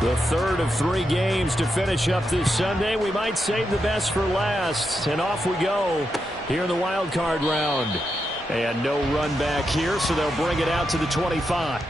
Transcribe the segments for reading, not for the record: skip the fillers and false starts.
The third of 3 games to finish up this Sunday. We might save the best for last. And off we go here in the wild card round. And no run back here, so they'll bring it out to the 25.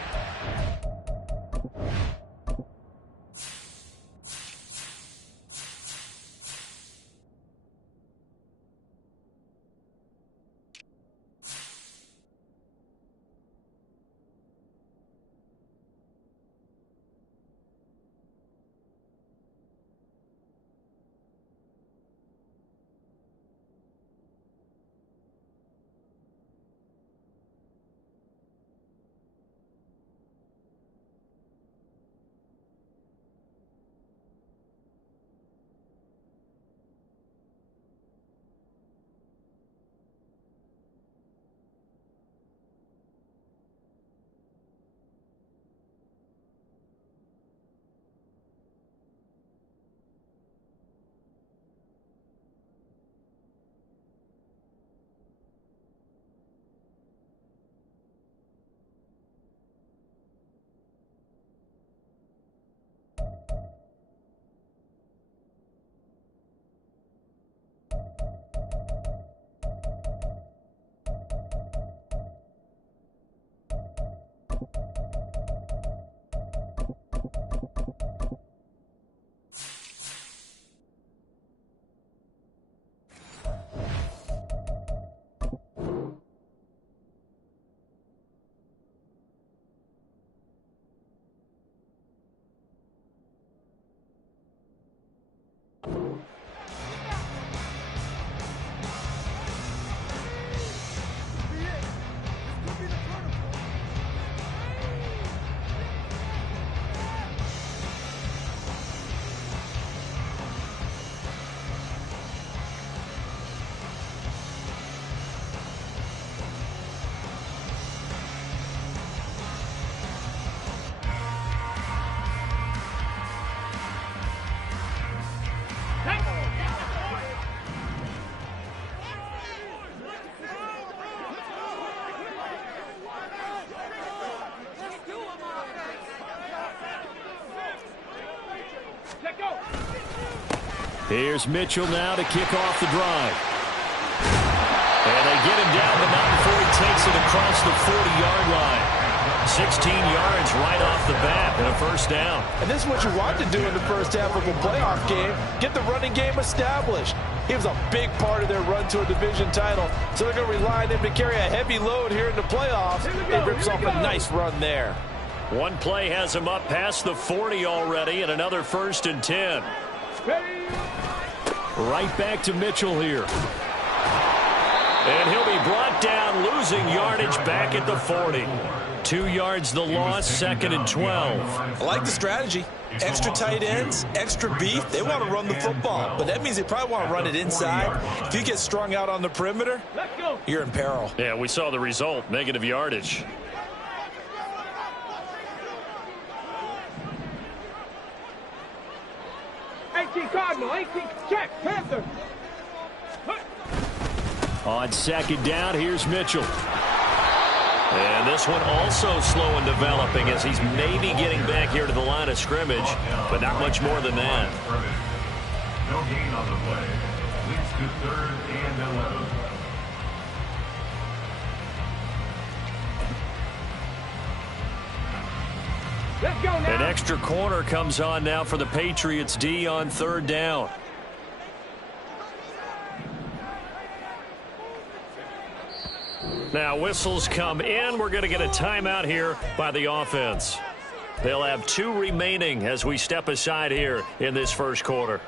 Here's Mitchell now to kick off the drive. And they get him down the mountain before he takes it across the 40-yard line. 16 yards right off the bat and a first down. And this is what you want to do in the first half of a playoff game. Get the running game established. He was a big part of their run to a division title. So they're going to rely on him to carry a heavy load here in the playoffs. He rips off a nice run there. One play has him up past the 40 already and another 1st and 10. Right back to Mitchell here. And he'll be brought down, losing yardage back at the 40. 2 yards the loss, 2nd and 12. I like the strategy. Extra tight ends, extra beef. They want to run the football, but that means they probably want to run it inside. If you get strung out on the perimeter, you're in peril. Yeah, we saw the result, negative yardage. Cardinal, 18, check, Panther. On 2nd down, here's Mitchell. And this one also slow in developing as he's maybe getting back here to the line of scrimmage, but not much more than that. No gain on the play. Leads to 3rd and 11. Let's go now. An extra corner comes on now for the Patriots D on 3rd down. Now whistles come in. We're going to get a timeout here by the offense. They'll have 2 remaining as we step aside here in this first quarter.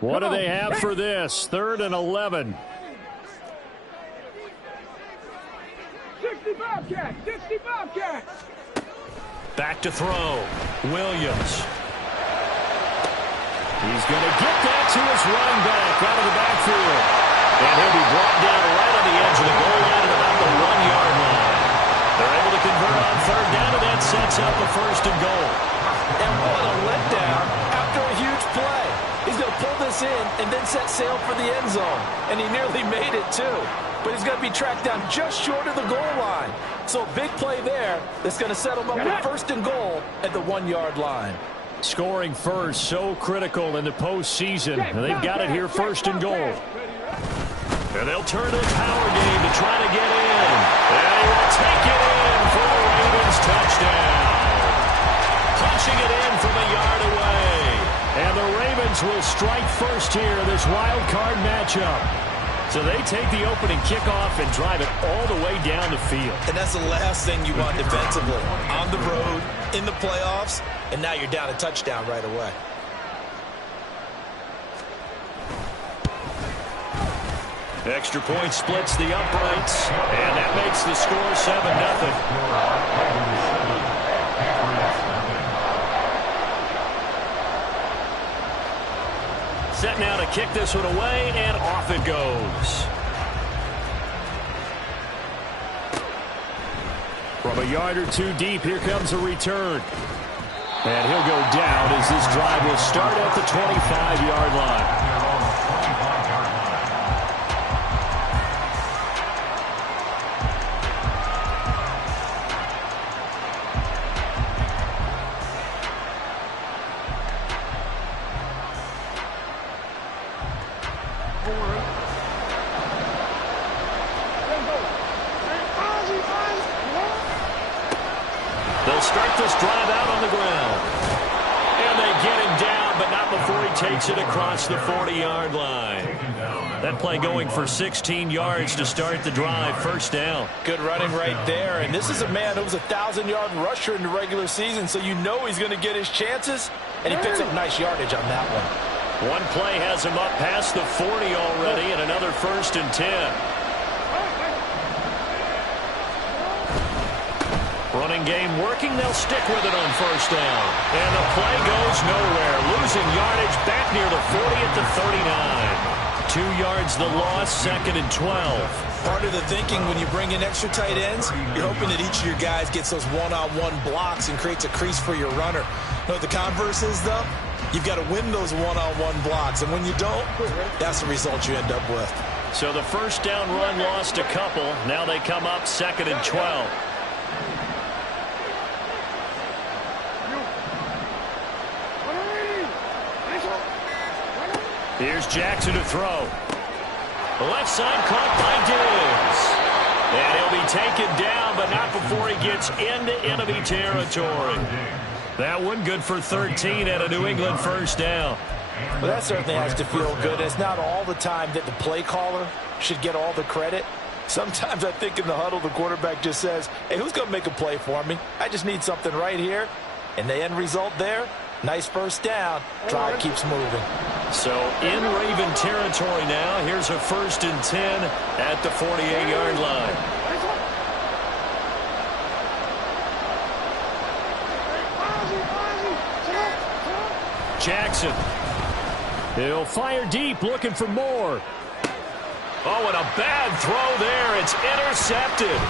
What do they have for this? 3rd and 11. 65 catch, 65 catch. Back to throw. Williams. He's going to get that to his running back out of the backfield. And he'll be brought down right on the edge of the goal line at about the 1-yard line. They're able to convert on 3rd down, and that sets up a 1st and goal. And what a letdown after a huge play. He's going to pull this in and then set sail for the end zone. And he nearly made it, too. But he's going to be tracked down just short of the goal line. So a big play there that's going to set him up with first and goal at the 1-yard line. Scoring first, so critical in the postseason. And they've got it here first and goal. And they'll turn to the power game to try to get in. And he will take it in for the Ravens touchdown. Punching it in from a yard away. And the Ravens will strike first here in this wild card matchup. So they take the opening kickoff and drive it all the way down the field. And that's the last thing you want defensively. On the road, in the playoffs, and now you're down a touchdown right away. Extra point splits the uprights, and that makes the score 7-0. Set now to kick this one away, and off it goes. From a yard or two deep, here comes a return. And he'll go down as this drive will start at the 25-yard line. They'll start this drive out on the ground. And they get him down, but not before he takes it across the 40-yard line. That play going for 16 yards to start the drive. First down. Good running right there. And this is a man who was a 1,000-yard rusher in the regular season, so you know he's going to get his chances. And he picks up nice yardage on that one. One play has him up past the 40 already, and another 1st and 10. Running game working. They'll stick with it on first down. And the play goes nowhere. Losing yardage back near the 40 at the 39. 2 yards the loss, 2nd and 12. Part of the thinking when you bring in extra tight ends, you're hoping that each of your guys gets those one-on-one blocks and creates a crease for your runner. You know what the converse is, though? You've got to win those one-on-one blocks. And when you don't, that's the result you end up with. So the first down run lost a couple. Now they come up 2nd and 12. Here's Jackson to throw. Left side caught by Diggs. And he'll be taken down, but not before he gets into enemy territory. That one good for 13 at a New England first down. Well, that certainly has to feel good. It's not all the time that the play caller should get all the credit. Sometimes I think in the huddle, the quarterback just says, hey, who's going to make a play for me? I just need something right here. And the end result there, nice first down. Drive keeps moving. So in Raven territory now. Here's a 1st and 10 at the 48-yard line. Jackson. He'll fire deep, looking for more. Oh, and a bad throw there. It's intercepted.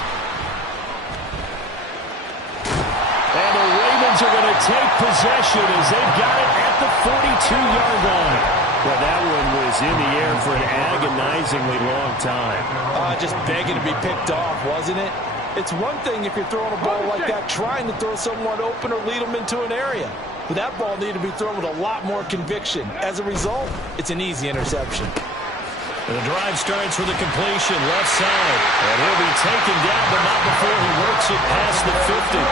And the Ravens are going to take possession as they've got it at the 42-yard line. Well, that one was in the air for an agonizingly long time. Just begging to be picked off, wasn't it? It's one thing if you're throwing a ball like that, trying to throw someone open or lead them into an area. But that ball needed to be thrown with a lot more conviction. As a result, it's an easy interception. And the drive starts with a completion left side. And he'll be taken down, but not before he works it past the 50.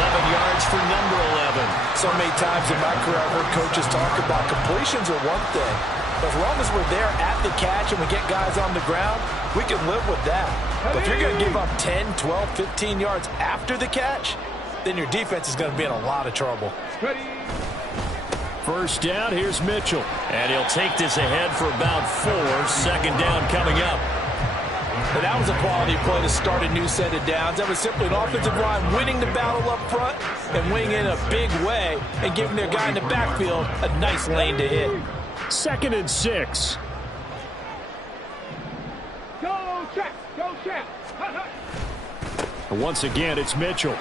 11 yards for number 11. So many times in my career I've heard coaches talk about completions are one thing. But as long as we're there at the catch and we get guys on the ground, we can live with that. But if you're going to give up 10, 12, 15 yards after the catch, then your defense is going to be in a lot of trouble. First down, here's Mitchell. And he'll take this ahead for about 4. 2nd down coming up. And that was a quality play to start a new set of downs. That was simply an offensive line winning the battle up front and winning in a big way and giving their guy in the backfield a nice lane to hit. 2nd and 6. Go check. Go check. Once again, it's Mitchell.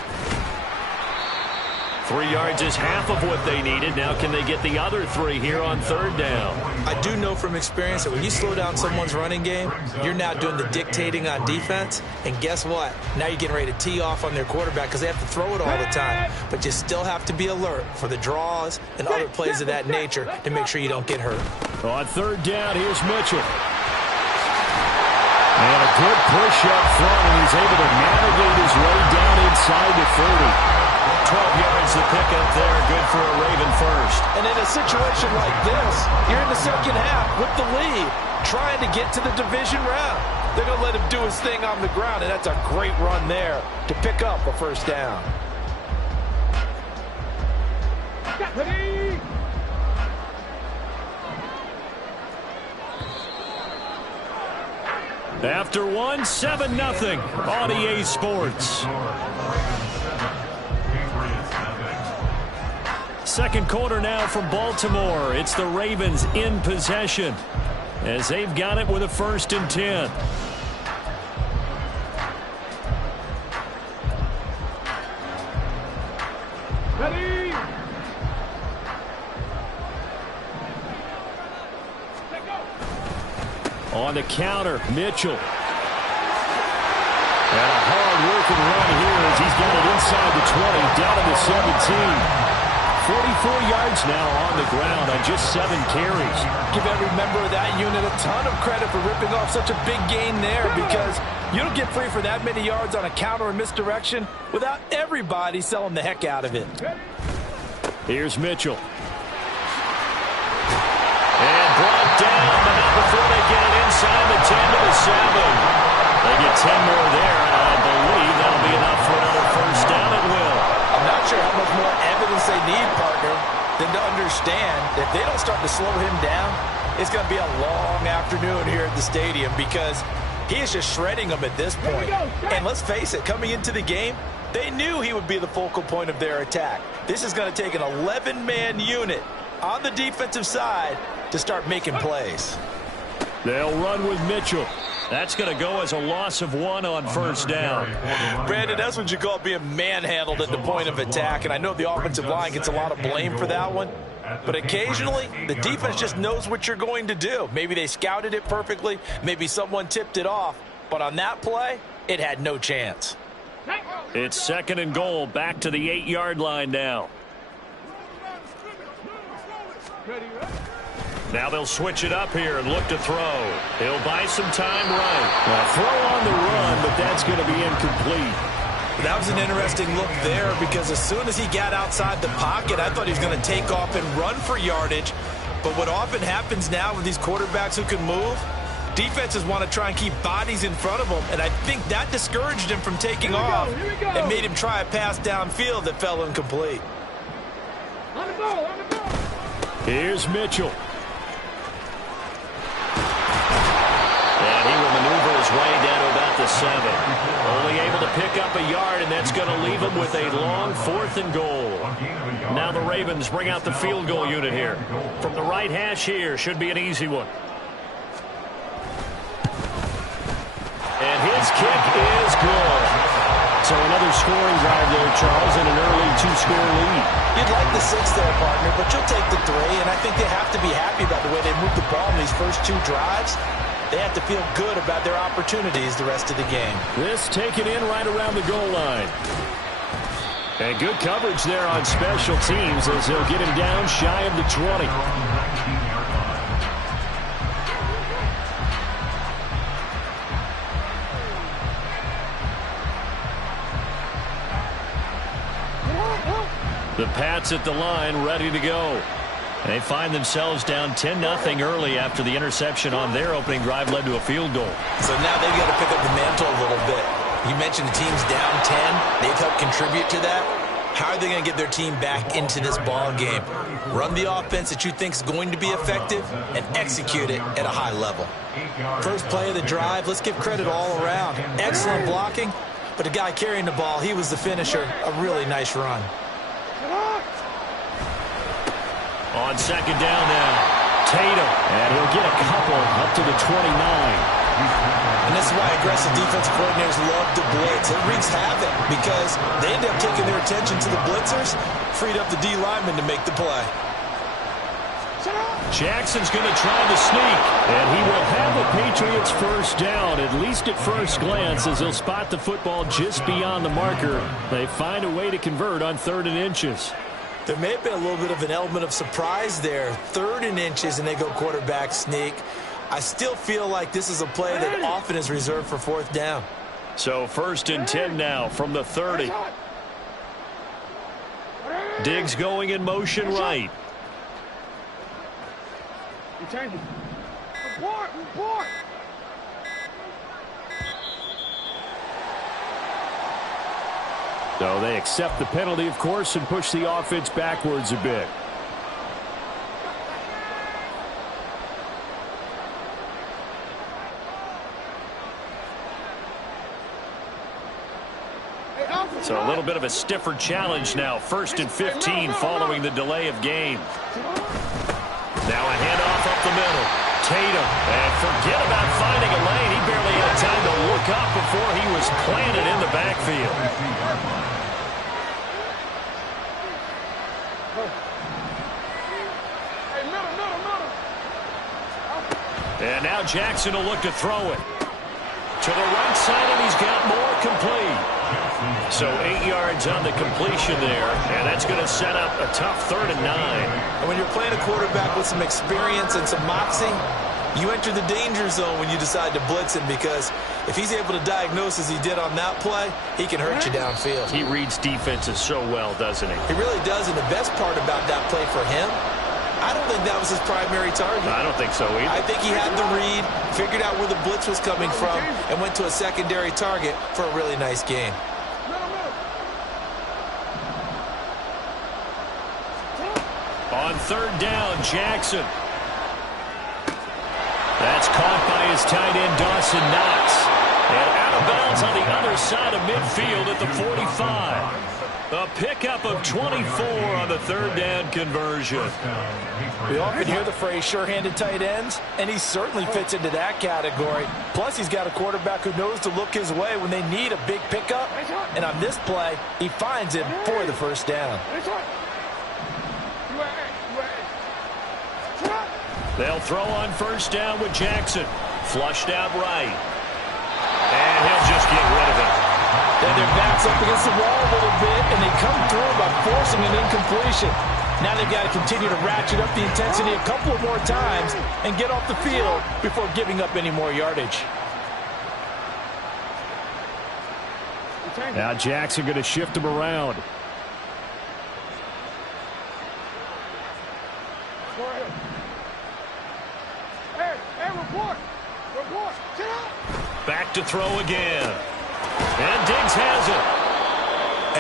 3 yards is half of what they needed. Now can they get the other 3 here on 3rd down? I do know from experience that when you slow down someone's running game, you're now doing the dictating on defense. And guess what? Now you're getting ready to tee off on their quarterback because they have to throw it all the time. But you still have to be alert for the draws and other plays of that nature to make sure you don't get hurt. On 3rd down, here's Mitchell. And a good push up front, and he's able to navigate his way down inside the 30. 12 yards to pick up there. Good for a Raven first. And in a situation like this, you're in the second half with the lead, trying to get to the division round. They're going to let him do his thing on the ground, and that's a great run there to pick up a first down. Ready? After 1, 7-0 on EA Sports. Second quarter now from Baltimore. It's the Ravens in possession as they've got it with a 1st and 10. Ready? On the counter, Mitchell. And a hard-working run here as he's got it inside the 20, down to the 17. 44 yards now on the ground on just 7 carries. Give every member of that unit a ton of credit for ripping off such a big gain there, because you don't get free for that many yards on a counter or misdirection without everybody selling the heck out of it. Here's Mitchell. And brought down, but not before they get it inside the 10 to the 7. They get 10 more there, and I believe that'll be enough for another first down at will. I'm not sure how much more evidence they need, partner, than to understand that if they don't start to slow him down, it's going to be a long afternoon here at the stadium, because he is just shredding them at this point. And let's face it, coming into the game, they knew he would be the focal point of their attack. This is going to take an 11-man unit on the defensive side to start making plays. They'll run with Mitchell. That's going to go as a loss of 1 on first down. Brandon, that's what you call being manhandled at the point of attack, and I know the offensive line gets a lot of blame for that one, but occasionally the defense just knows what you're going to do. Maybe they scouted it perfectly, maybe someone tipped it off, but on that play, it had no chance. It's 2nd and goal, back to the 8-yard line now. Now they'll switch it up here and look to throw. He'll buy some time right. Now throw on the run, but that's going to be incomplete. That was an interesting look there, because as soon as he got outside the pocket, I thought he was going to take off and run for yardage. But what often happens now with these quarterbacks who can move, defenses want to try and keep bodies in front of them, and I think that discouraged him from taking off and made him try a pass downfield that fell incomplete. On the ball, on the ball. Here's Mitchell. And he will maneuver his way down to about the 7. Only able to pick up a yard, and that's going to leave him with a long 4th and goal. Now the Ravens bring out the field goal unit here. From the right hash here, should be an easy one. And his kick is good. So another scoring drive there, Charles, and an early 2-score lead. You'd like the 6 there, partner, but you'll take the 3, and I think they have to be happy about the way they moved the ball in these first 2 drives. They have to feel good about their opportunities the rest of the game. This taken in right around the goal line. And good coverage there on special teams as they'll get him down shy of the 20. The Pats at the line, ready to go. They find themselves down 10-0 early after the interception on their opening drive led to a field goal. So now they've got to pick up the mantle a little bit. You mentioned the team's down 10. They've helped contribute to that. How are they going to get their team back into this ball game? Run the offense that you think is going to be effective and execute it at a high level. First play of the drive, let's give credit all around. Excellent blocking, but the guy carrying the ball, he was the finisher. A really nice run. On 2nd down now, Tatum, and he'll get a couple up to the 29. And this is why aggressive defensive coordinators love to blitz. It wreaks havoc because they end up taking their attention to the blitzers, freed up the D lineman to make the play. Jackson's going to try the sneak, and he will have the Patriots first down, at least at first glance, as he'll spot the football just beyond the marker. They find a way to convert on 3rd and inches. There may have been a little bit of an element of surprise there. 3rd and inches, and they go quarterback sneak. I still feel like this is a play that often is reserved for 4th down. So 1st and 10 now from the 30. Diggs going in motion right. Report! So they accept the penalty, of course, and push the offense backwards a bit. So a little bit of a stiffer challenge now. 1st and 15 following the delay of game. Now a handoff up the middle. Tatum. And forget about finding a lane. He barely had time to look up before he was planted in the backfield. And now Jackson will look to throw it. To the right side, and he's got more complete. So 8 yards on the completion there, and that's going to set up a tough 3rd and 9. And when you're playing a quarterback with some experience and some moxie, you enter the danger zone when you decide to blitz him, because if he's able to diagnose as he did on that play, he can hurt you downfield. He reads defenses so well, doesn't he? He really does, and the best part about that play for him, I don't think that was his primary target. I don't think so either. I think he had the read, figured out where the blitz was coming from, and went to a secondary target for a really nice gain. On 3rd down, Jackson. That's caught by his tight end, Dawson Knox. And out of bounds on the other side of midfield at the 45. A pickup of 24 on the 3rd down conversion. We often hear the phrase sure-handed tight ends, and he certainly fits into that category. Plus, he's got a quarterback who knows to look his way when they need a big pickup. And on this play, he finds him for the 1st down. They'll throw on 1st down with Jackson. Flushed out right. And he'll just get rid of it. Then their backs up against the wall a little bit, and they come through by forcing an incompletion. Now they've got to continue to ratchet up the intensity a couple of more times and get off the field before giving up any more yardage. Now Jackson going to shift him around. Back to throw again. And Diggs has it.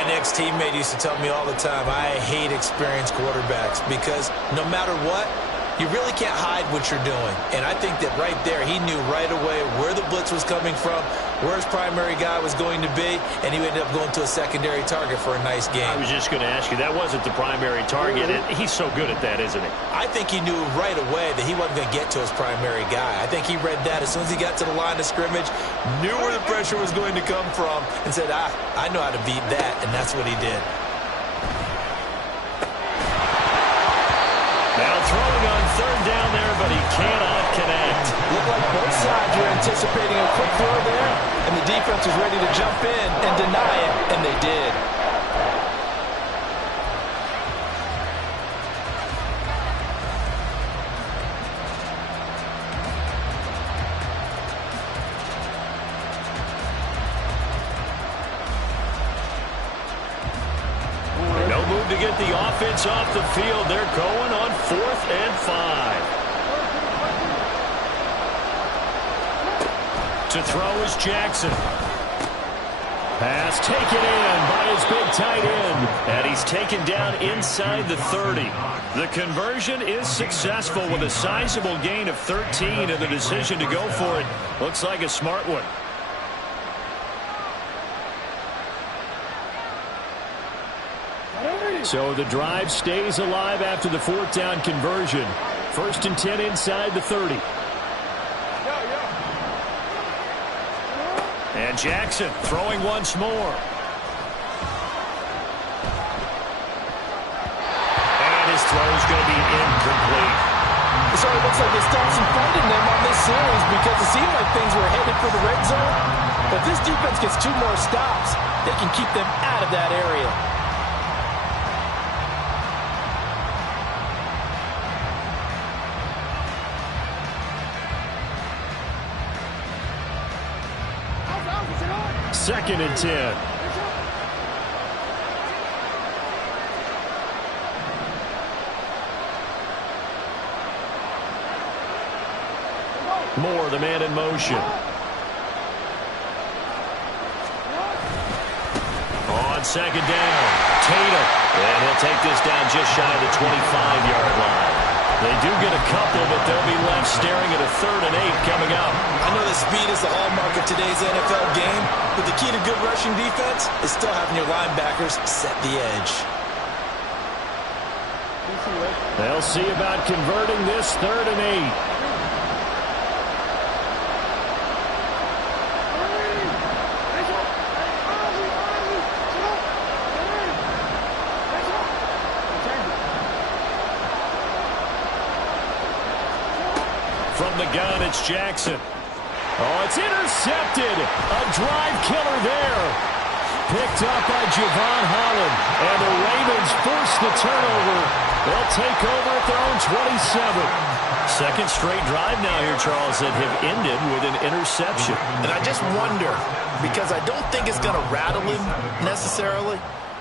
An ex-teammate used to tell me all the time, I hate experienced quarterbacks because no matter what, you really can't hide what you're doing. And I think that right there, he knew right away where the blitz was coming from, where his primary guy was going to be, and he ended up going to a secondary target for a nice game. I was just going to ask you, that wasn't the primary target. He's so good at that, isn't he? I think he knew right away that he wasn't going to get to his primary guy. I think he read that as soon as he got to the line of scrimmage, knew where the pressure was going to come from, and said, I know how to beat that, and that's what he did. Now throwing on 3rd down there, but he cannot connect. Looked like both sides were anticipating a quick throw there, and the defense was ready to jump in and deny it, and they did. No move to get the offense off the field. They're going on 4th and 5. To throw is Jackson. Pass taken in by his big tight end. And he's taken down inside the 30. The conversion is successful with a sizable gain of 13, and the decision to go for it looks like a smart one. So the drive stays alive after the 4th down conversion. 1st and 10 inside the 30. And Jackson throwing once more. And his throw's going to be incomplete. So it looks like they stopped some fight in them on this series because it seemed like things were headed for the red zone. But this defense gets 2 more stops. They can keep them out of that area. Second and 10. Moore, the man in motion. On second down, Tatum. And he'll take this down just shy of the 25-yard line. They do get a couple, but they'll be left staring at a 3rd and 8 coming up. I know that speed is the hallmark of today's NFL game, but the key to good rushing defense is still having your linebackers set the edge. They'll see about converting this 3rd and 8. From the gun, it's Jackson. Oh, it's intercepted. A drive killer there. Picked up by Javon Holland. And the Ravens force the turnover. They'll take over at their own 27. Second straight drive now here, Charles, that have ended with an interception. And I just wonder, because I don't think it's going to rattle him necessarily,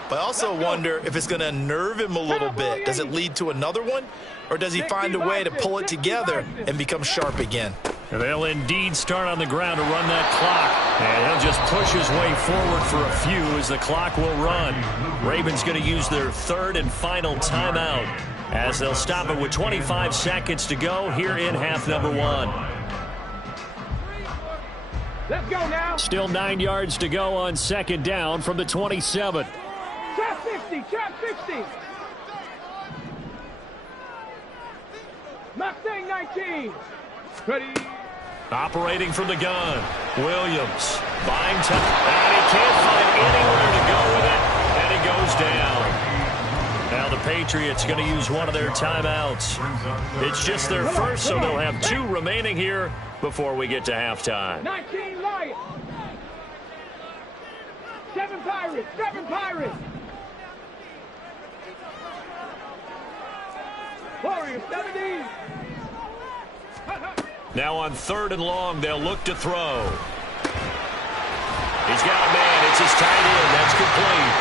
but I also wonder if it's going to unnerve him a little bit. Does it lead to another one? Or does he find a way to pull it together and become sharp again? And they'll indeed start on the ground to run that clock. And he'll just push his way forward for a few as the clock will run. Ravens going to use their 3rd and final timeout as they'll stop it with 25 seconds to go here in half number 1. Let's go now. Still 9 yards to go on second down from the 27. Trap 60, trap 60. Mustang 19. Ready. Operating from the gun. Williams buying time. And he can't find anywhere to go with it. And he goes down. Now the Patriots going to use one of their timeouts. It's just their first, so they'll have 2 remaining here before we get to halftime. 19 Lions. 7 Pirates. 7 Pirates. Warriors 70. Now on 3rd and long, they'll look to throw. He's got a man. It's his tight end. That's complete.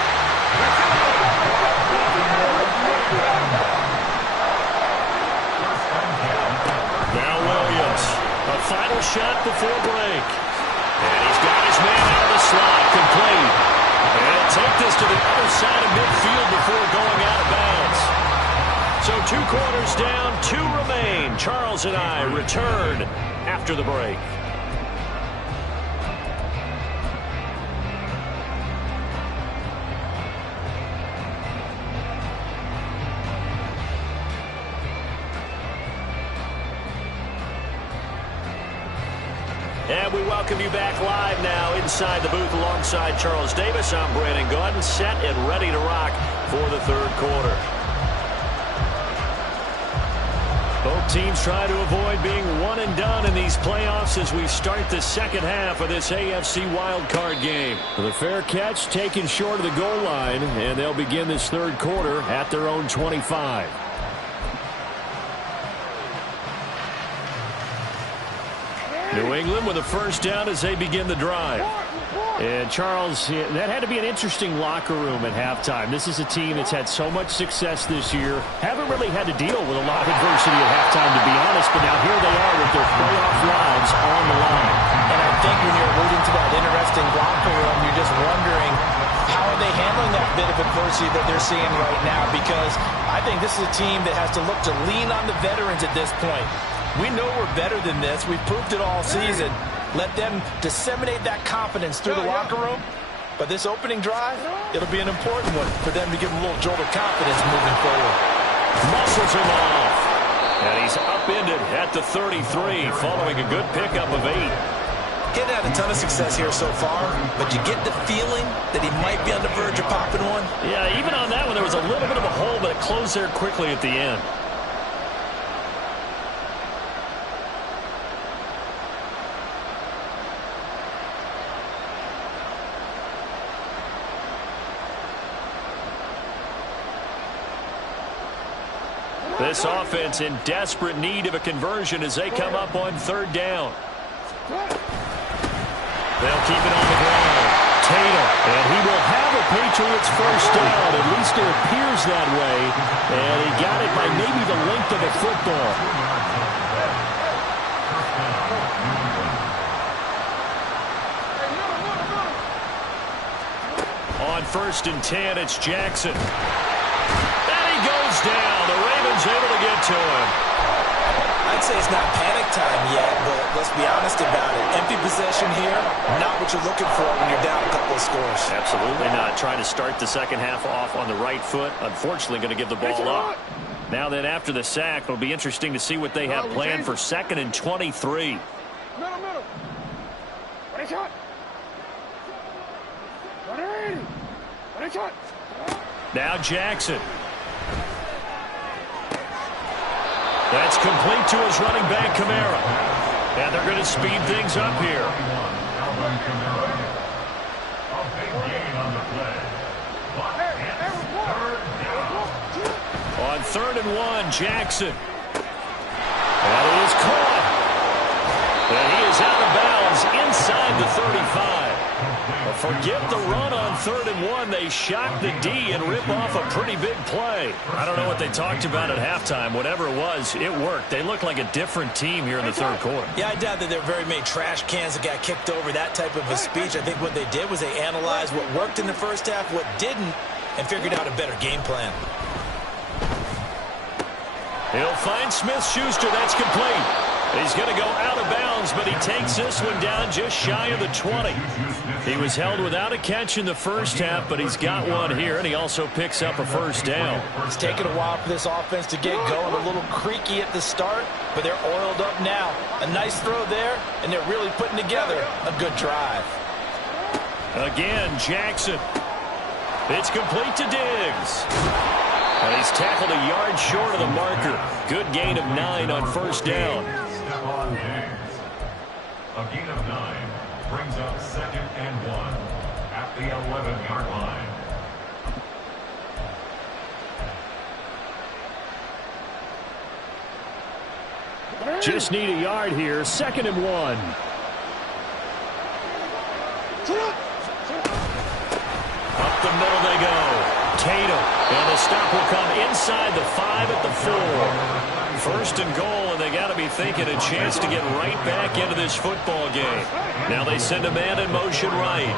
Now Williams. A final shot before break. And he's got his man out of the slot. Complete. And he'll take this to the other side of midfield before going out of bounds. So 2 quarters down, 2 remain. Charles and I return after the break. And we welcome you back live now inside the booth alongside Charles Davis. I'm Brandon Gaudin, set and ready to rock for the 3rd quarter. Both teams try to avoid being one and done in these playoffs as we start the second half of this AFC wildcard game. The fair catch taken short of the goal line, and they'll begin this 3rd quarter at their own 25. New England with a first down as they begin the drive. And Charles, that had to be an interesting locker room at halftime. This is a team that's had so much success this year. Haven't really had to deal with a lot of adversity at halftime, to be honest. But now here they are with their playoff lives on the line. And I think when you're alluding to that interesting locker room, you're just wondering how are they handling that bit of adversity that they're seeing right now? Because I think this is a team that has to look to lean on the veterans at this point. We know we're better than this. We've proved it all season. Let them disseminate that confidence through the locker room. But this opening drive, it'll be an important one for them to give them a little jolt of confidence moving forward. Muscles him off. And he's upended at the 33 following a good pickup of 8. He hasn't had a ton of success here so far, but you get the feeling that he might be on the verge of popping one. Yeah, even on that one, there was a little bit of a hole, but it closed there quickly at the end. This offense in desperate need of a conversion as they come up on third down. They'll keep it on the ground. Tatum, and he will have a Patriots first down. At least it appears that way. And he got it by maybe the length of a football. On 1st and 10, it's Jackson. And he goes down. The Ravens able to get to him. I'd say it's not panic time yet, but let's be honest about it. Empty possession here, not what you're looking for when you're down a couple of scores. Absolutely not. Trying to start the second half off on the right foot. Unfortunately, going to give the ball up. Now then, after the sack, it'll be interesting to see what they have planned for 2nd and 23. Middle. Ready, shot. Ready, shot. Now Jackson. That's complete to his running back, Kamara. And they're going to speed things up here. On 3rd and 1, Jackson. And he is caught. And he is out of bounds inside the 35. But forget the run on 3rd and 1. They shock the D and rip off a pretty big play. I don't know what they talked about at halftime. Whatever it was, it worked. They look like a different team here in the 3rd quarter. Yeah, I doubt that there were very many trash cans that got kicked over, that type of a speech. I think what they did was they analyzed what worked in the first half, what didn't, and figured out a better game plan. He'll find Smith-Schuster. That's complete. He's going to go out of bounds, but he takes this one down just shy of the 20. He was held without a catch in the first half, but he's got one here, and he also picks up a first down. It's taken a while for this offense to get going. A little creaky at the start, but they're oiled up now. A nice throw there, and they're really putting together a good drive. Again, Jackson. It's complete to Diggs. And he's tackled a yard short of the marker. Good gain of 9 on first down. A gain of 9 brings up 2nd and 1 at the 11-yard line. Just need a yard here. 2nd and 1. Up the middle they go. Tatum. And the stop will come inside the 5 at the 4. 1st and goal, and they got to be thinking a chance to get right back into this football game. Now they send a man in motion right.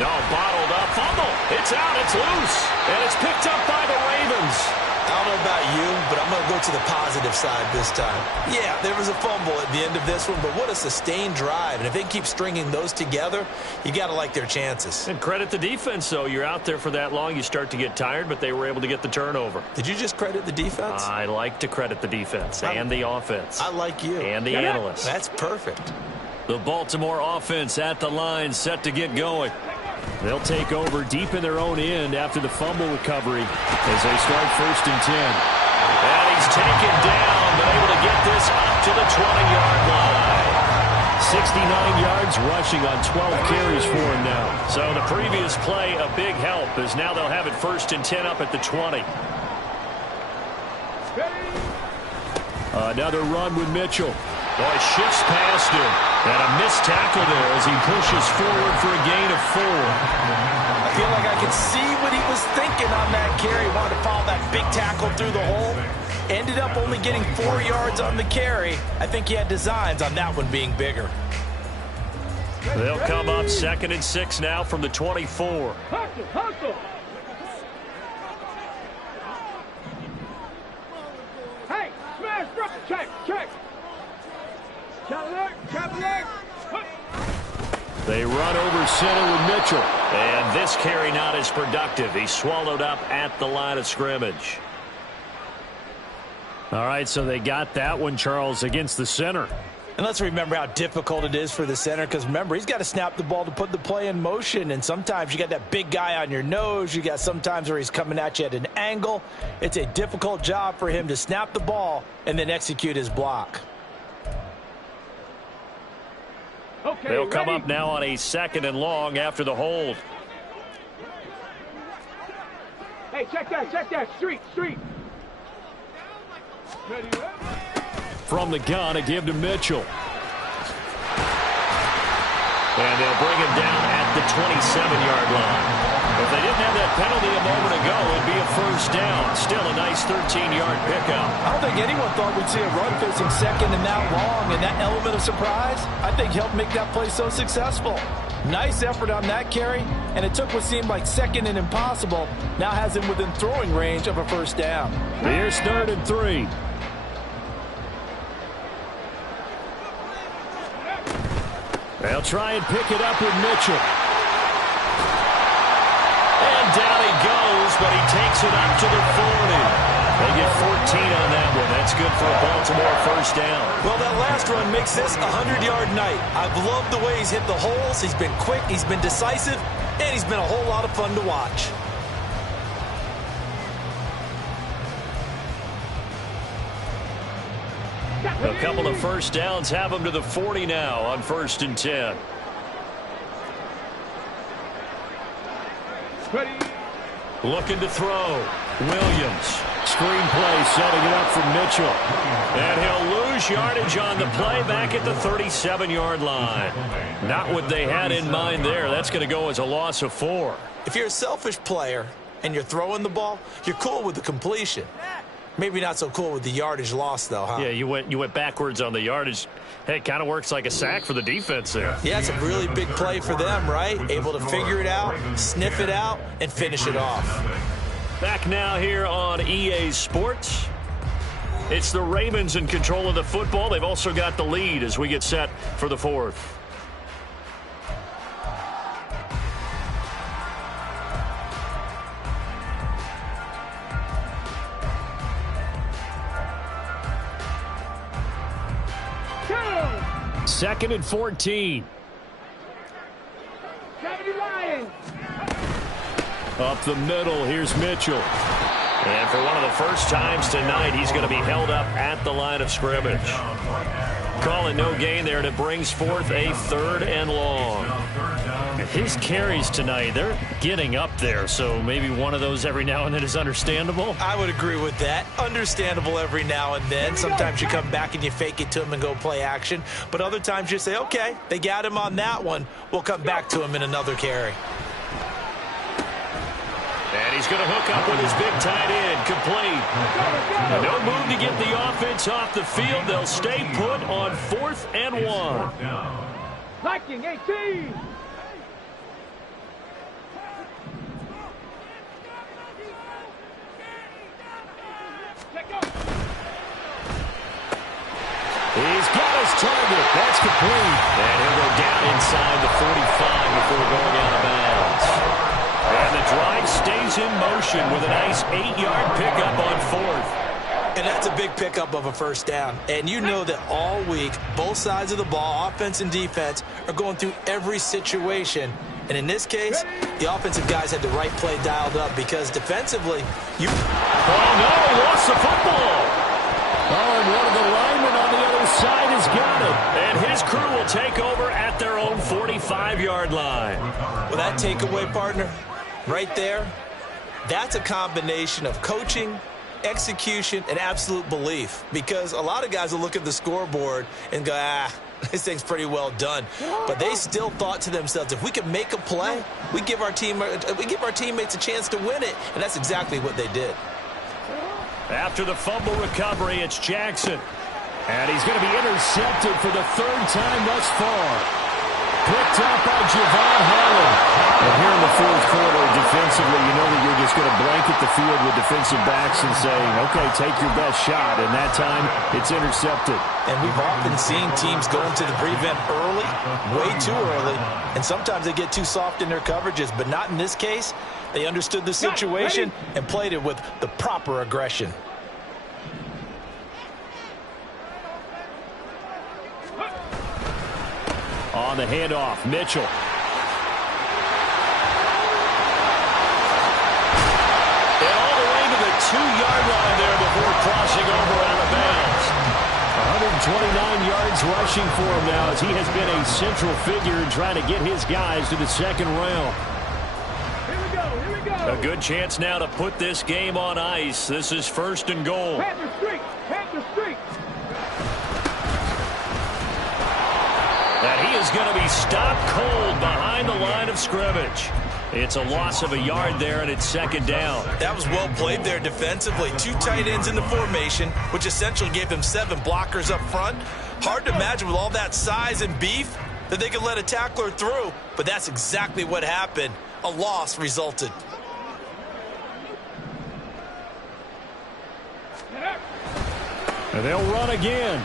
No, bottled up. Fumble. It's out. It's loose. And it's picked up by the Ravens. I don't know about you, but I'm going to go to the positive side this time. Yeah, there was a fumble at the end of this one, but what a sustained drive. And if they keep stringing those together, you got to like their chances. And credit the defense, though. You're out there for that long, you start to get tired, but they were able to get the turnover. Did you just credit the defense? I like to credit the defense and the offense. I like you. And the analysts. That's perfect. The Baltimore offense at the line, set to get going. They'll take over deep in their own end after the fumble recovery as they start 1st and 10. And he's taken down, but able to get this up to the 20-yard line. 69 yards rushing on 12 carries for him now. So the previous play, a big help, as now they'll have it 1st and 10 up at the 20. Another run with Mitchell. Boy, shifts past him. And a missed tackle there as he pushes forward for a gain of 4. I feel like I could see what he was thinking on that carry. Wanted to follow that big tackle through the hole. Ended up only getting 4 yards on the carry. I think he had designs on that one being bigger. They'll come up 2nd and 6 now from the 24. Hustle. Hey, smash, drop, check. Cadillac. They run over center with Mitchell. And this carry not as productive. He's swallowed up at the line of scrimmage. All right, so they got that one, Charles, against the center. And let's remember how difficult it is for the center, because remember, he's got to snap the ball to put the play in motion, and sometimes you got that big guy on your nose. You got sometimes where he's coming at you at an angle. It's a difficult job for him to snap the ball and then execute his block. Okay, They'll come ready? up now on a 2nd and long after the hold. Hey, check that. Street. Ready, From the gun, a give to Mitchell. And they'll bring him down at the 27-yard line. If they didn't have that penalty a moment ago, it'd be a first down. Still a nice 13-yard pickup. I don't think anyone thought we'd see a run facing 2nd and that long, and that element of surprise, I think, helped make that play so successful. Nice effort on that carry, and it took what seemed like 2nd and impossible, now has him within throwing range of a first down. Here's 3rd and 3. They'll try and pick it up with Mitchell. And down he goes, but he takes it up to the 40. They get 14 on that one. That's good for a Baltimore first down. Well, that last run makes this a 100-yard night. I've loved the way he's hit the holes. He's been quick, he's been decisive, and he's been a whole lot of fun to watch. A couple of first downs have him to the 40 now on 1st and 10. ready. Looking to throw. Williams. Screen play setting it up for Mitchell. And he'll lose yardage on the play back at the 37-yard line. Not what they had in mind there. That's going to go as a loss of 4. If you're a selfish player and you're throwing the ball, you're cool with the completion. Maybe not so cool with the yardage loss, though, huh? Yeah, you went backwards on the yardage. Hey, it kind of works like a sack for the defense there. Yeah, it's a really big play for them, right? Able to figure it out, sniff it out, and finish it off. Back now here on EA Sports. It's the Ravens in control of the football. They've also got the lead as we get set for the 4th. Second and 14. 70 Lions. Up the middle, here's Mitchell. And for one of the first times tonight, he's going to be held up at the line of scrimmage. Calling no gain there, and it brings forth a 3rd and long. His carries tonight, they're getting up there, so maybe one of those every now and then is understandable. I would agree with that. Understandable every now and then. Sometimes you come back and you fake it to him and go play action. But other times you say, okay, they got him on that one. We'll come back to him in another carry. And he's going to hook up with his big tight end, complete. No move to get the offense off the field. They'll stay put on 4th and 1. Viking 18. He's got his target. That's complete. And he'll go down inside the 45 before going out of bounds. And the drive stays in motion with a nice 8-yard pickup on 4th. And that's a big pickup of a first down. And you know that all week, both sides of the ball, offense and defense, are going through every situation. And in this case, the offensive guys had the right play dialed up because defensively, you... Oh, no, he lost the football. Oh, and one of the linemen on the other side has got it. And his crew will take over at their own 45-yard line. Well, that takeaway, partner, right there, that's a combination of coaching, execution, and absolute belief. Because a lot of guys will look at the scoreboard and go, this thing's pretty well done. But they still thought to themselves, if we can make a play, we give our teammates a chance to win it. And that's exactly what they did. After the fumble recovery, it's Jackson. And he's going to be intercepted for the 3rd time thus far. Picked up by Javon Holland. And here in the 4th quarter, defensively, you know that you're just going to blanket the field with defensive backs and saying, okay, take your best shot. And that time, it's intercepted. And we've often seen teams go into the prevent early, way too early. And sometimes they get too soft in their coverages, but not in this case. They understood the situation and played it with the proper aggression. On the handoff, Mitchell. And all the way to the 2-yard line there before crossing over out of bounds. 129 yards rushing for him now as he has been a central figure in trying to get his guys to the second round. Here we go, here we go. A good chance now to put this game on ice. This is 1st and goal. Panther streak, Panther streak. And he is going to be stopped cold behind the line of scrimmage. It's a loss of a yard there, and it's 2nd down. That was well played there defensively. 2 tight ends in the formation, which essentially gave them 7 blockers up front. Hard to imagine with all that size and beef that they could let a tackler through, but that's exactly what happened. A loss resulted. And they'll run again.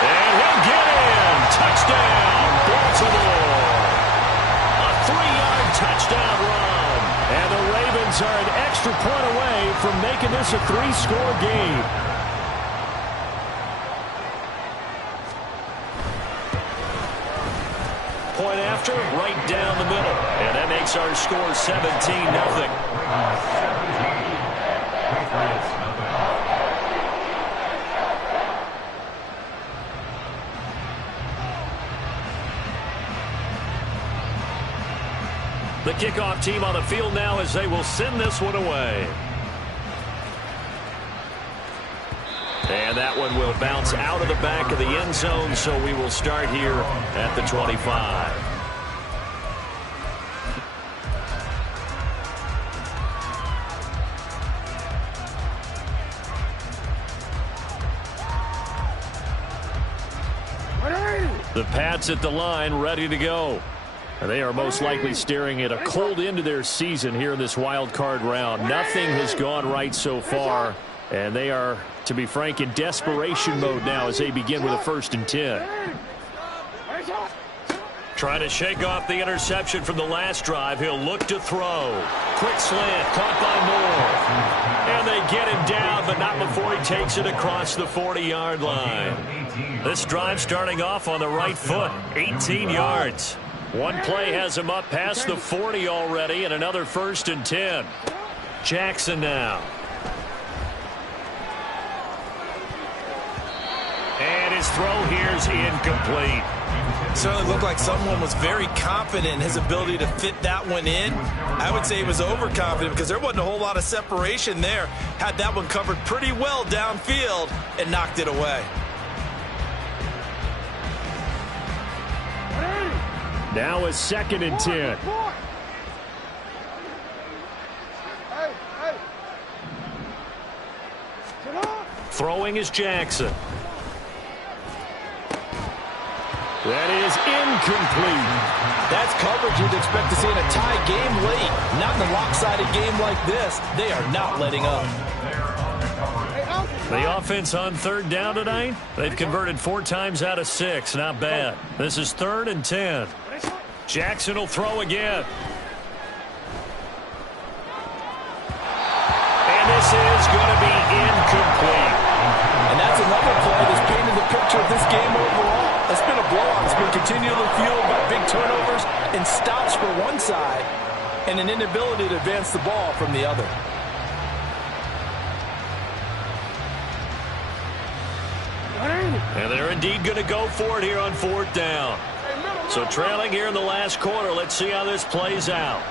And he'll get in. Touchdown, Baltimore. A 3-yard touchdown run. And the Ravens are an extra point away from making this a 3-score game. Point after, right down the middle. And that makes our score 17-0. The kickoff team on the field now as they will send this one away. And that one will bounce out of the back of the end zone, so we will start here at the 25. The Pats at the line, ready to go. And they are most likely staring at a cold end to their season here in this wild card round. Nothing has gone right so far, and they are, to be frank, in desperation mode now as they begin with a 1st and 10. Trying to shake off the interception from the last drive. He'll look to throw. Quick slant, caught by Moore. And they get him down, but not before he takes it across the 40-yard line. This drive starting off on the right foot, 18 yards. One play has him up past the 40 already, and another 1st and 10. Jackson now. And his throw here's incomplete. Certainly looked like someone was very confident in his ability to fit that one in. I would say he was overconfident because there wasn't a whole lot of separation there. Had that one covered pretty well downfield and knocked it away. Now a 2nd and 10. Throwing is Jackson. That is incomplete. That's coverage you'd expect to see in a tie game late. Not in a lopsided game like this. They are not letting up. The offense on 3rd down tonight, they've converted 4 times out of 6. Not bad. This is 3rd and 10. Jackson will throw again. And this is going to be incomplete. And that's another play that's painted the picture of this game overall. It's been a blowout. It's been continually fueled by big turnovers and stops for one side and an inability to advance the ball from the other. And they're indeed going to go for it here on 4th down. So trailing here in the last quarter. Let's see how this plays out.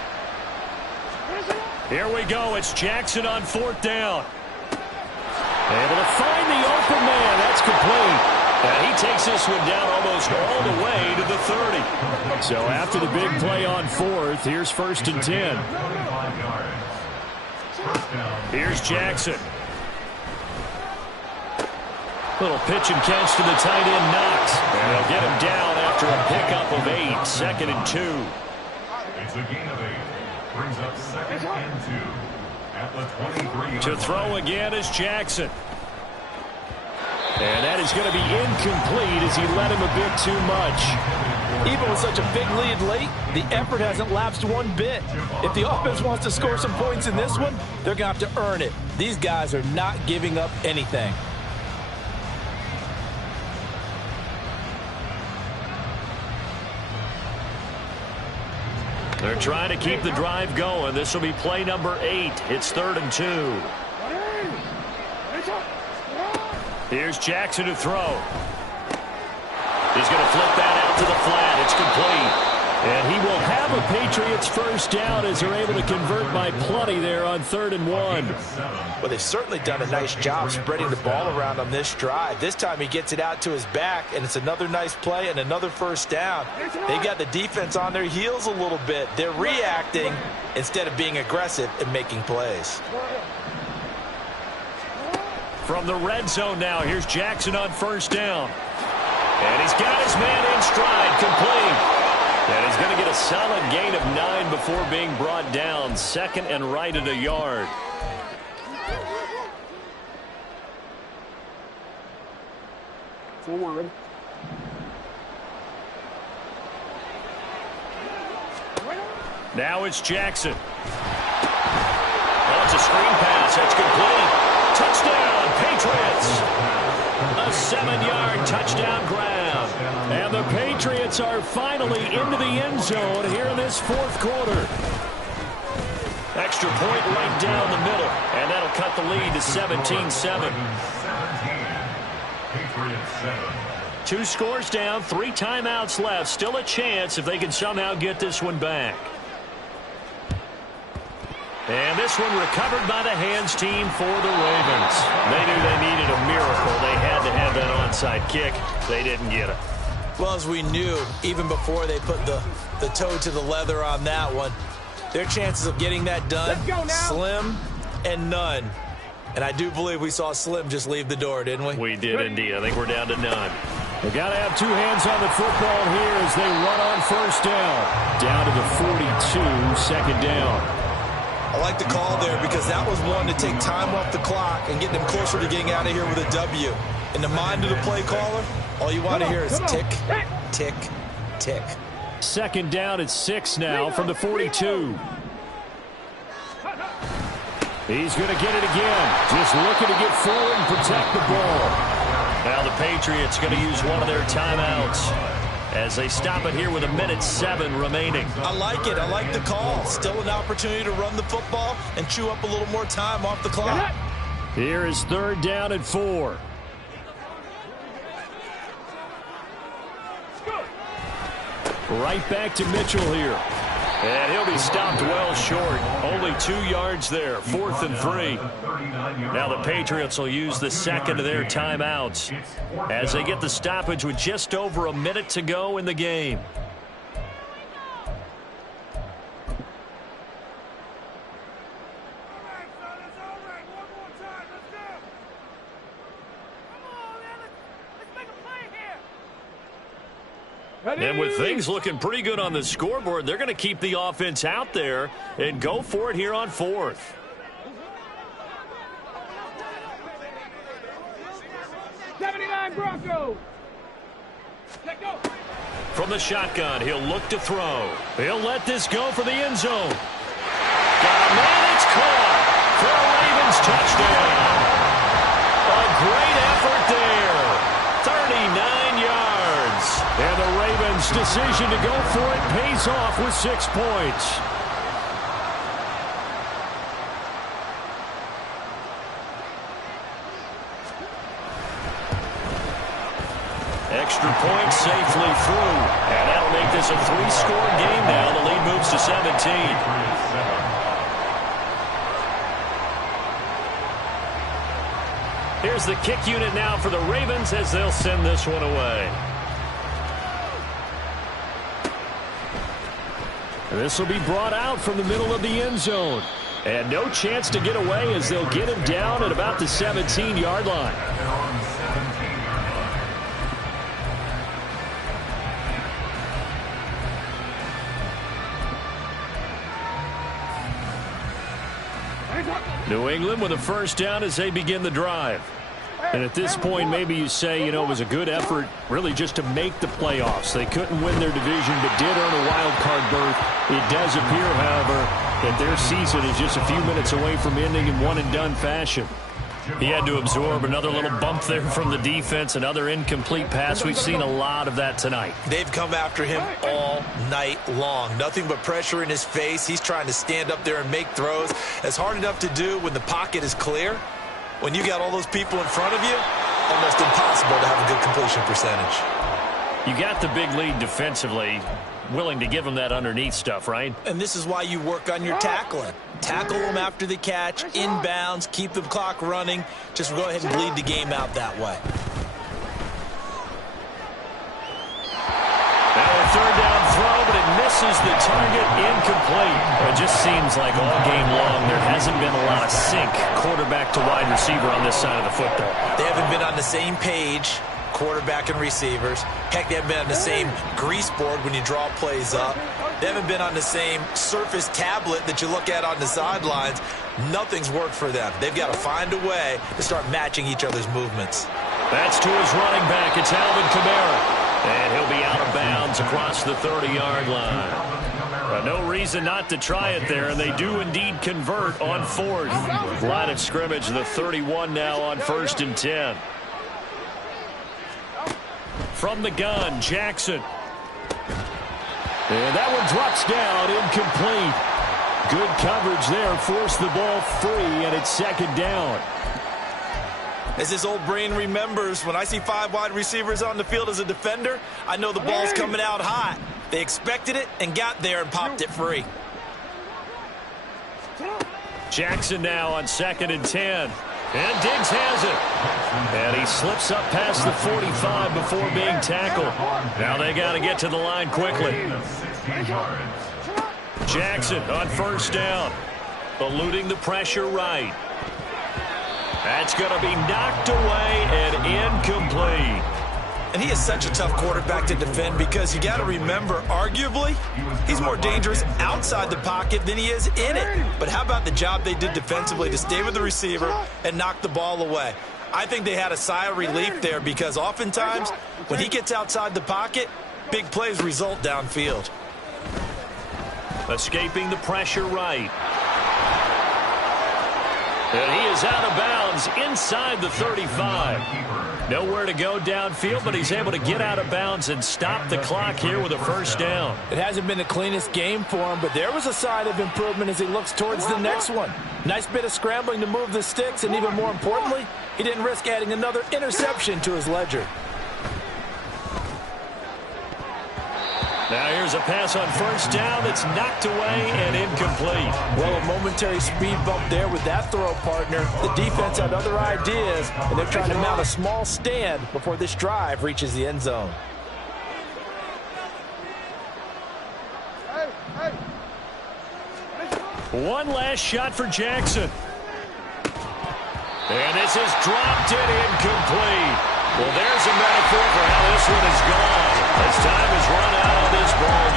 Here we go. It's Jackson on 4th down. Able to find the open man. That's complete. And he takes this one down almost all the way to the 30. So after the big play on 4th, here's 1st and 10. Here's Jackson. Little pitch and catch to the tight end, Knox. And they'll get him down after a pickup of 8. 2nd and 2. It's a gain of 8. Brings up 2nd and 2 at the 23. To throw again is Jackson. And that is going to be incomplete as he let him a bit too much. Even with such a big lead late, the effort hasn't lapsed one bit. If the offense wants to score some points in this one, they're going to have to earn it. These guys are not giving up anything. They're trying to keep the drive going. This will be play number 8. It's 3rd and 2. Here's Jackson to throw. He's going to flip that out to the flat. It's complete. And he will have a Patriots first down as they're able to convert by plenty there on 3rd and 1. Well, they've certainly done a nice job spreading the ball around on this drive. This time he gets it out to his back, and it's another nice play and another first down. They got the defense on their heels a little bit. They're reacting instead of being aggressive and making plays. From the red zone now, here's Jackson on first down. And he's got his man in stride, complete. And he's going to get a solid gain of 9 before being brought down. 2nd and right at a yard. Now it's Jackson. Oh, it's a screen pass. That's complete. Touchdown, Patriots. A 7-yard touchdown grab. And the Patriots are finally into the end zone here in this 4th quarter. Extra point right down the middle. And that'll cut the lead to 17-7. 2 scores down, 3 timeouts left. Still a chance if they can somehow get this one back. And this one recovered by the hands team for the Ravens. They knew they needed a miracle. They had to have that onside kick. They didn't get it. Well, as we knew, even before they put the toe to the leather on that one, their chances of getting that done, slim and none. And I do believe we saw Slim just leave the door, didn't we? We did indeed. I think we're down to none. They've got to have 2 hands on the football here as they run on first down. Down to the 42, 2nd down. I like the call there because that was one to take time off the clock and get them closer to getting out of here with a W. In the mind of the play caller, all you want to hear is tick, tick, tick. 2nd down at 6 now from the 42. He's going to get it again. Just looking to get forward and protect the ball. Now the Patriots going to use one of their timeouts as they stop it here with 1:07 remaining. I like it. I like the call. Still an opportunity to run the football and chew up a little more time off the clock. Here is 3rd down at 4. Right back to Mitchell here. And he'll be stopped well short. Only 2 yards there. 4th and 3. Now the Patriots will use the 2nd of their timeouts as they get the stoppage with just over a minute to go in the game. And with things looking pretty good on the scoreboard, they're going to keep the offense out there and go for it here on 4th. Broncos. From the shotgun, he'll look to throw. He'll let this go for the end zone. Got a man, it's caught for a Ravens touchdown. A great effort there. 39 yards. And the Ravens' decision to go for it pays off with 6 points. Extra point safely through. And that'll make this a 3-score game now. The lead moves to 17. Here's the kick unit now for the Ravens as they'll send this one away. And this will be brought out from the middle of the end zone. And no chance to get away as they'll get him down at about the 17-yard line. New England with a first down as they begin the drive. And at this point, maybe you say, you know, it was a good effort really just to make the playoffs. They couldn't win their division but did earn a wild card berth. It does appear, however, that their season is just a few minutes away from ending in one-and-done fashion. He had to absorb another little bump there from the defense, another incomplete pass. We've seen a lot of that tonight. They've come after him all night long. Nothing but pressure in his face. He's trying to stand up there and make throws. It's hard enough to do when the pocket is clear. When you got all those people in front of you, almost impossible to have a good completion percentage. You got the big lead defensively, willing to give him that underneath stuff, right? And this is why you work on your tackling. Tackle them after the catch, inbounds, keep the clock running. Just go ahead and bleed the game out that way. Now a third down throw, but it misses the target, incomplete. It just seems like all game long there hasn't been a lot of sync quarterback to wide receiver on this side of the football. They haven't been on the same page, quarterback and receivers. Heck, they haven't been on the same grease board when you draw plays up. They haven't been on the same surface tablet that you look at on the sidelines. Nothing's worked for them. They've got to find a way to start matching each other's movements. That's to his running back. It's Alvin Kamara. And he'll be out of bounds across the 30-yard line. No reason not to try it there, and they do indeed convert on fourth. Line of scrimmage, the 31 now on 1st and 10. From the gun, Jackson. And that one drops down, incomplete. Good coverage there, forced the ball free, and it's 2nd down. As his old brain remembers, when I see 5 wide receivers on the field as a defender, I know the ball's coming out hot. They expected it and got there and popped it free. Jackson now on 2nd and 10. And Diggs has it. And he slips up past the 45 before being tackled. Now they got to get to the line quickly. Jackson on 1st down. Eluding the pressure right. That's going to be knocked away and incomplete. And he is such a tough quarterback to defend because you got to remember, arguably, he's more dangerous outside the pocket than he is in it. But how about the job they did defensively to stay with the receiver and knock the ball away? I think they had a sigh of relief there because oftentimes when he gets outside the pocket, big plays result downfield. Escaping the pressure right. And he is out of bounds inside the 35. Nowhere to go downfield, but he's able to get out of bounds and stop the clock here with a 1st down. It hasn't been the cleanest game for him, but there was a sign of improvement as he looks towards the next one. Nice bit of scrambling to move the sticks, and even more importantly, he didn't risk adding another interception to his ledger. Now here's a pass on 1st down that's knocked away and incomplete. Well, a momentary speed bump there with that throw partner. The defense had other ideas, and they're trying to mount a small stand before this drive reaches the end zone. One last shot for Jackson. And this is dropped and incomplete. Well, there's a metaphor for how this one is gone. As time has run out on this ball.